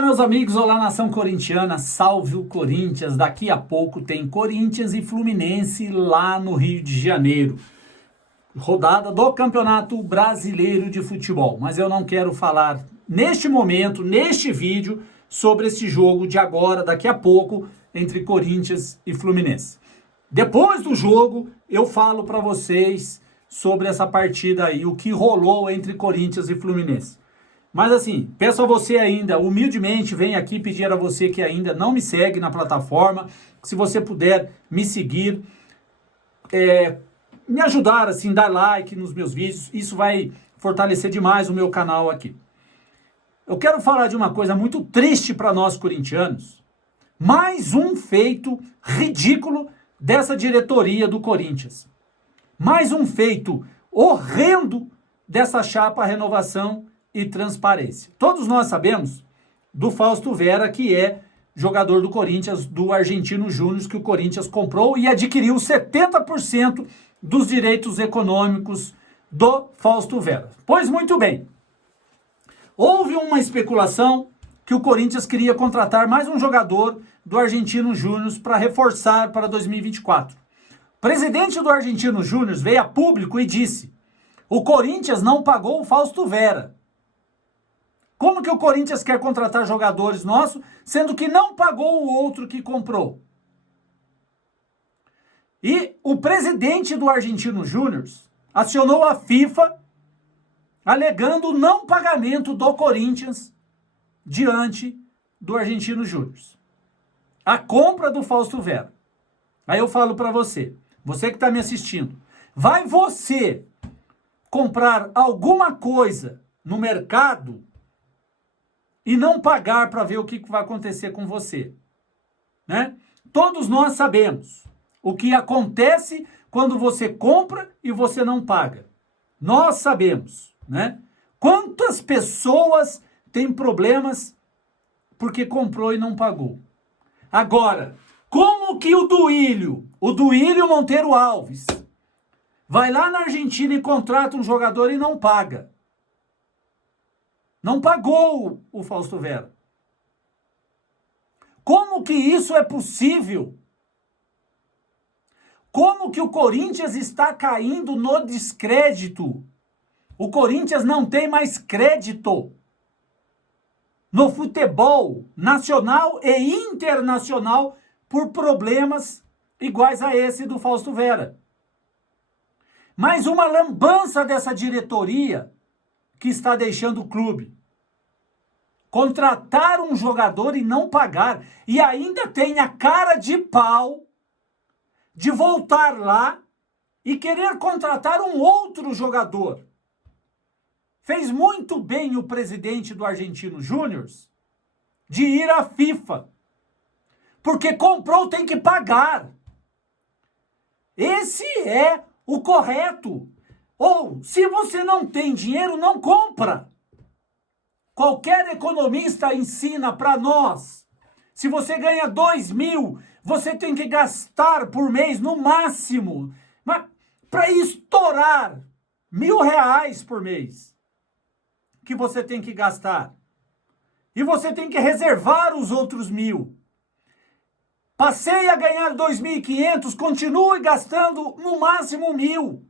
Olá, meus amigos, olá, nação corintiana, salve o Corinthians. Daqui a pouco tem Corinthians e Fluminense lá no Rio de Janeiro. Rodada do Campeonato Brasileiro de Futebol. Mas eu não quero falar neste momento, neste vídeo, sobre esse jogo de agora, daqui a pouco, entre Corinthians e Fluminense. Depois do jogo, eu falo para vocês sobre essa partida aí, o que rolou entre Corinthians e Fluminense. Mas assim, peço a você ainda, humildemente, venho aqui pedir a você que ainda não me segue na plataforma, se você puder me seguir, me ajudar, assim, dar like nos meus vídeos, isso vai fortalecer demais o meu canal aqui. Eu quero falar de uma coisa muito triste para nós corintianos, mais um feito ridículo dessa diretoria do Corinthians, mais um feito horrendo dessa chapa Renovação e Transparência. Todos nós sabemos do Fausto Vera, que é jogador do Corinthians, do Argentino Júnior, que o Corinthians comprou e adquiriu 70% dos direitos econômicos do Fausto Vera. Pois muito bem, houve uma especulação que o Corinthians queria contratar mais um jogador do Argentino Júnior para reforçar para 2024. O presidente do Argentino Júnior veio a público e disse: o Corinthians não pagou o Fausto Vera. Como que o Corinthians quer contratar jogadores nossos, sendo que não pagou o outro que comprou? E o presidente do Argentino Júnior acionou a FIFA, alegando o não pagamento do Corinthians diante do Argentino Júnior. A compra do Fausto Vera. Aí eu falo para você que está me assistindo, vai você comprar alguma coisa no mercado e não pagar para ver o que vai acontecer com você, né? Todos nós sabemos o que acontece quando você compra e você não paga. Nós sabemos, né? Quantas pessoas têm problemas porque comprou e não pagou. Agora, como que o Duílio Monteiro Alves, vai lá na Argentina e contrata um jogador e não paga? Não pagou o Fausto Vera. Como que isso é possível? Como que o Corinthians está caindo no descrédito? O Corinthians não tem mais crédito no futebol nacional e internacional por problemas iguais a esse do Fausto Vera. Mais uma lambança dessa diretoria que está deixando o clube. Contratar um jogador e não pagar. E ainda tem a cara de pau de voltar lá e querer contratar um outro jogador. Fez muito bem o presidente do Argentino Júnior de ir à FIFA. Porque comprou, tem que pagar. Esse é o correto. Ou, se você não tem dinheiro, não compra. Qualquer economista ensina para nós. Se você ganha 2.000, você tem que gastar por mês, no máximo, para estourar, R$1.000 por mês, que você tem que gastar. E você tem que reservar os outros 1.000. Passei a ganhar 2.500, continue gastando no máximo 1.000.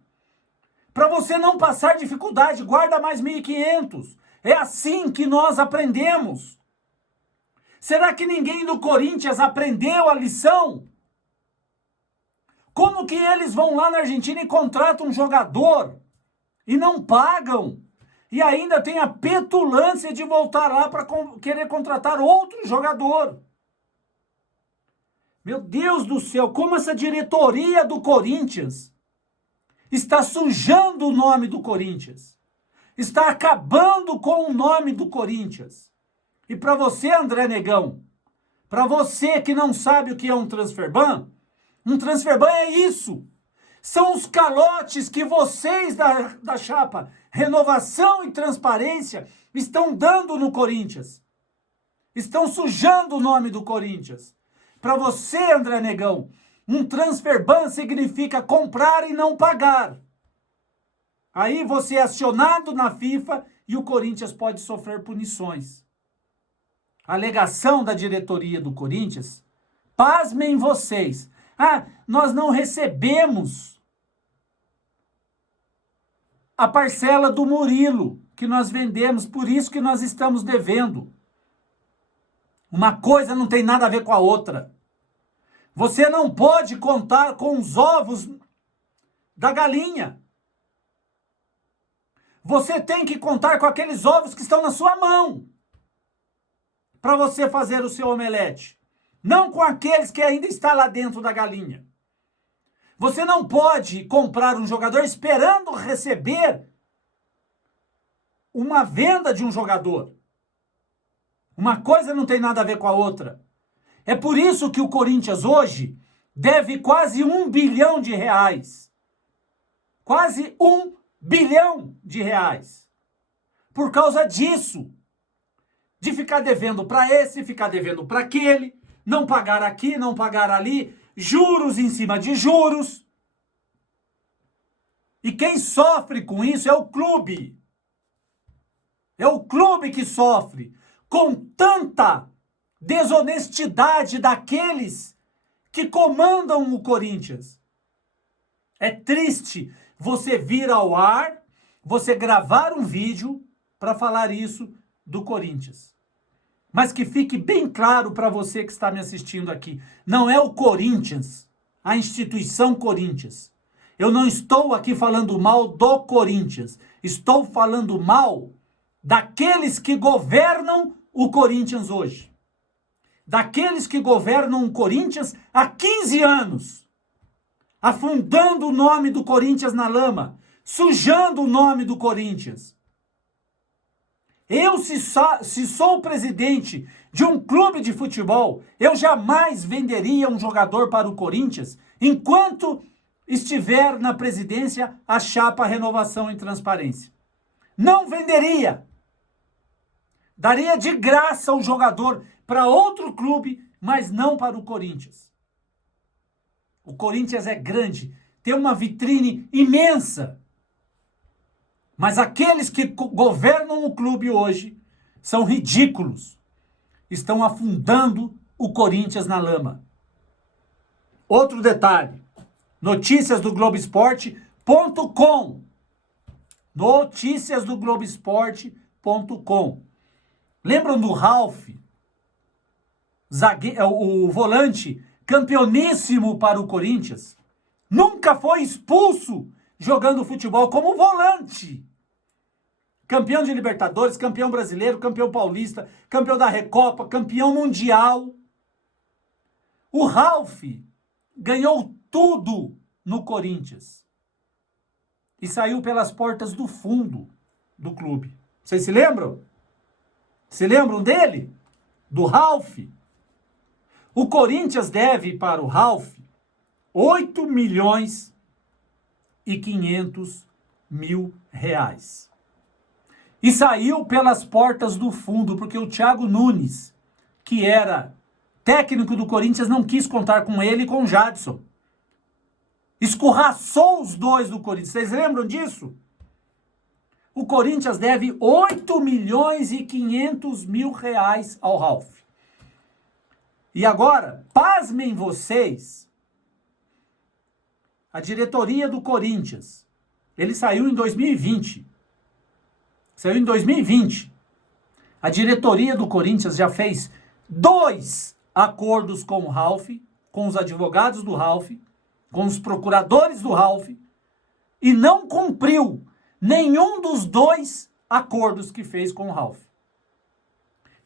Para você não passar dificuldade, guarda mais 1.500. É assim que nós aprendemos. Será que ninguém do Corinthians aprendeu a lição? Como que eles vão lá na Argentina e contratam um jogador e não pagam? E ainda tem a petulância de voltar lá para querer contratar outro jogador. Meu Deus do céu, como essa diretoria do Corinthians está sujando o nome do Corinthians. Está acabando com o nome do Corinthians. E para você, André Negão, para você que não sabe o que é um transfer ban é isso. São os calotes que vocês da chapa Renovação e Transparência estão dando no Corinthians. Estão sujando o nome do Corinthians. Para você, André Negão, um transfer ban significa comprar e não pagar. Aí você é acionado na FIFA e o Corinthians pode sofrer punições. a alegação da diretoria do Corinthians, pasmem vocês, nós não recebemos a parcela do Murilo que nós vendemos, por isso que nós estamos devendo. Uma coisa não tem nada a ver com a outra. Você não pode contar com os ovos da galinha. Você tem que contar com aqueles ovos que estão na sua mão para você fazer o seu omelete. Não com aqueles que ainda estão lá dentro da galinha. Você não pode comprar um jogador esperando receber uma venda de um jogador. Uma coisa não tem nada a ver com a outra. É por isso que o Corinthians hoje deve quase R$1 bilhão. Quase R$1 bilhão. Por causa disso. De ficar devendo para esse, ficar devendo para aquele, não pagar aqui, não pagar ali, juros em cima de juros. E quem sofre com isso é o clube. É o clube que sofre com tanta desonestidade daqueles que comandam o Corinthians. É triste você vir ao ar, você gravar um vídeo para falar isso do Corinthians. Mas que fique bem claro para você que está me assistindo aqui, não é o Corinthians, a instituição Corinthians. Eu não estou aqui falando mal do Corinthians, estou falando mal daqueles que governam o Corinthians hoje. Daqueles que governam o Corinthians há 15 anos, afundando o nome do Corinthians na lama, sujando o nome do Corinthians. Eu, se sou o presidente de um clube de futebol, eu jamais venderia um jogador para o Corinthians enquanto estiver na presidência a chapa Renovação e Transparência. Não venderia. Daria de graça o jogador para outro clube, mas não para o Corinthians. O Corinthians é grande, tem uma vitrine imensa. Mas aqueles que governam o clube hoje são ridículos. Estão afundando o Corinthians na lama. Outro detalhe. Notícias do Globoesporte.com. Notícias do Globoesporte.com. Lembram do Ralf? O volante campeoníssimo para o Corinthians? Nunca foi expulso jogando futebol como volante. Campeão de Libertadores, campeão brasileiro, campeão paulista, campeão da Recopa, campeão mundial. O Ralf ganhou tudo no Corinthians. E saiu pelas portas do fundo do clube. Vocês se lembram? Se lembram dele? Do Ralf? O Corinthians deve para o Ralf 8.500.000 reais. E saiu pelas portas do fundo, porque o Thiago Nunes, que era técnico do Corinthians, não quis contar com ele e com o Jadson. Escorraçou os dois do Corinthians. Vocês lembram disso? O Corinthians deve 8.500.000 reais ao Ralf. E agora, pasmem vocês, a diretoria do Corinthians, ele saiu em 2020. Saiu em 2020. A diretoria do Corinthians já fez 2 acordos com o Ralf, com os advogados do Ralf, com os procuradores do Ralf, e não cumpriu nenhum dos 2 acordos que fez com o Ralf.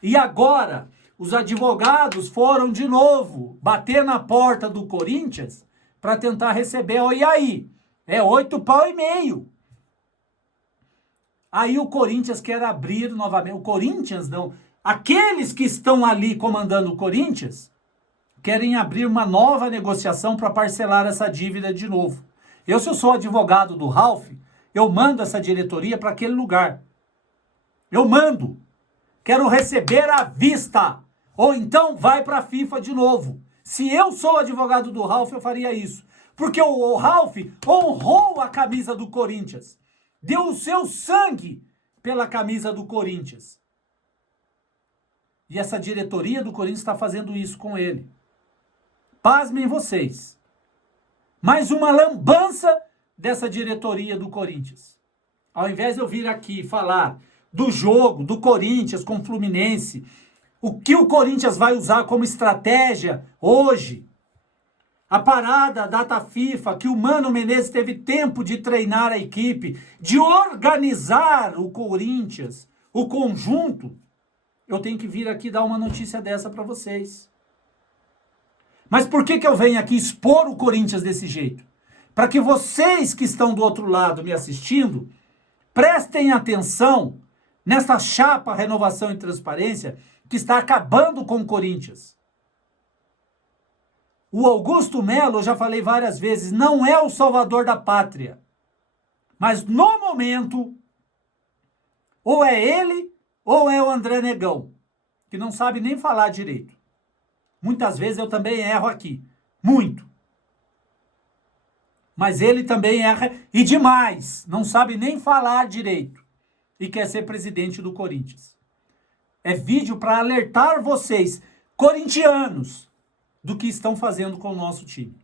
E agora, os advogados foram de novo bater na porta do Corinthians para tentar receber. E aí? É 8,5 pau. Aí o Corinthians quer abrir novamente. O Corinthians não. Aqueles que estão ali comandando o Corinthians querem abrir uma nova negociação para parcelar essa dívida de novo. Se eu sou advogado do Ralf, eu mando essa diretoria para aquele lugar. Eu mando. Quero receber à vista. Ou então vai para a FIFA de novo. Se eu sou advogado do Ralf, eu faria isso. Porque o Ralf honrou a camisa do Corinthians. Deu o seu sangue pela camisa do Corinthians. E essa diretoria do Corinthians está fazendo isso com ele. Pasmem vocês. Mais uma lambança dessa diretoria do Corinthians. Ao invés de eu vir aqui falar do jogo do Corinthians com o Fluminense, o que o Corinthians vai usar como estratégia hoje, a parada, a data FIFA, que o Mano Menezes teve tempo de treinar a equipe, de organizar o Corinthians, o conjunto, eu tenho que vir aqui dar uma notícia dessa para vocês. Mas por que eu venho aqui expor o Corinthians desse jeito? Para que vocês que estão do outro lado me assistindo, prestem atenção nessa chapa Renovação e Transparência que está acabando com o Corinthians. O Augusto Melo, eu já falei várias vezes, não é o salvador da pátria. Mas no momento, ou é ele ou é o André Negão, que não sabe nem falar direito. Muitas vezes eu também erro aqui. Muito. Mas ele também erra e demais. Não sabe nem falar direito. E quer ser presidente do Corinthians. É vídeo para alertar vocês, corintianos, do que estão fazendo com o nosso time.